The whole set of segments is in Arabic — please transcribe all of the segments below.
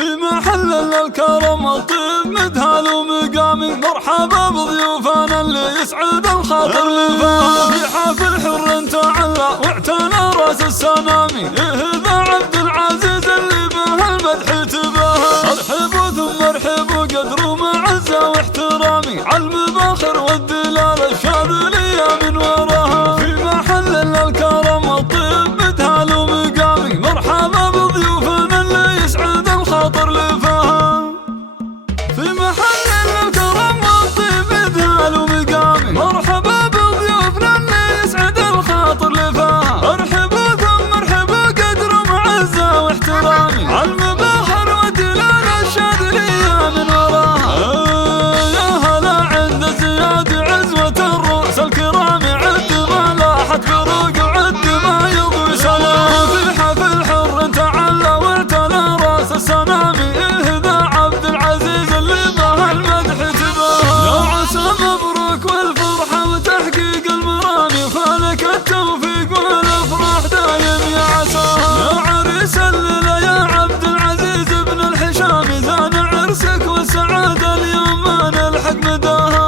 في محل الكرم الطيب مدهال ومقامي، مرحبا بضيوفنا اللي يسعد الخاطر لفاها. في حفل حر تعلى واعتنى راس السنامي، هذا عبد العزيز اللي به المدح تباها. ارحبوا ثم ارحبوا قدر ومعزة واحترامي، عالمباخر والدلال الشاذلية من وراها. في محل الكرم الطيب مدهال ومقامي، مرحبا بضيوفنا اللي يسعد الخاطر لفاها. في محل الكرم الطيب مدهال ومقامي، مرحبا بضيوفنا اللي يسعد الخاطر لفاها. ارحبوا ثم ارحبوا قدر ومعزة واحترامي، عالمباخر والدلال الشاذلية من وراها. يا هلا عند زياد عزوة الرؤوس الكرام، عد ما لاحت فروق وعد ما يضوي سلام. في حفل حر تعلى واعتنى راس السنامي، هذا عبد العزيز اللي به المدح تباها. يا عسى مبروك والفرحة وتحقيق المرامي، فلك التوفيق والافراح دايم يا عساها. يا عريس الليلة يا عبد العزيز بن الحشامي، زان عرسك والسعادة اليوم ما نلحق مداها.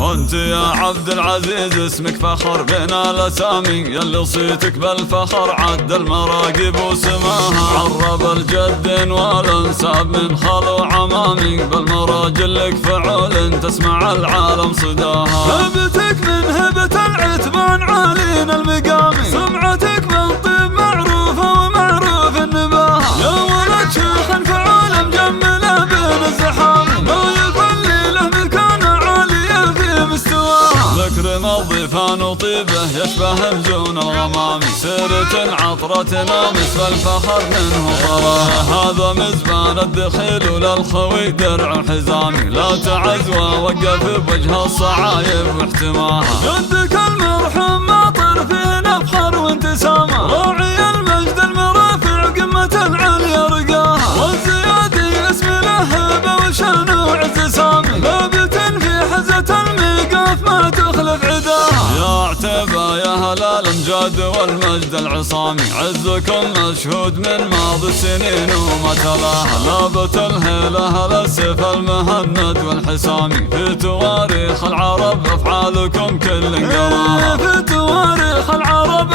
وانت يا عبد العزيز اسمك فخر بين الاسامي، يلي صيتك بالفخر عد المراقب وسماها. عرب الجد والانساب من خال وعمامي، بالمراجل لك فعول تسمع العالم صداها. هبتك من هبة العتبان عالين المقامي، سمعتك بالطيب معروفة ومعروف النباهة. يا ولد شيخ فعول مجملة بين الزحام، ما يخلي له مكانة عالية في مستواها. ذكر الضيفان وطيبه يشبه مجون الغمام، سيرة عطرة نامس فالفخر منه طراها. هذا مزبان الدخيل وللخوي درع حزامي، لا تعزوى وقف بوجه الصعايب واحتماها. جدك المرحوم ماطر فيه نفخر وانتسامه، راعي المجد المرافع قمة العليا رقاها. والزيادي اسم له هبة وشان وعز سامي، ثابت في حزة الميقاف ما تخلف عداها. يا عتبة يا هلال الامجاد والمجد العصامي، عزكم مشهود من ماضي السنين وما تلاها. لابت الهيلة السيف المهند والحسامي، في تواريخ العرب افعالكم كل قراها. في تواريخ العرب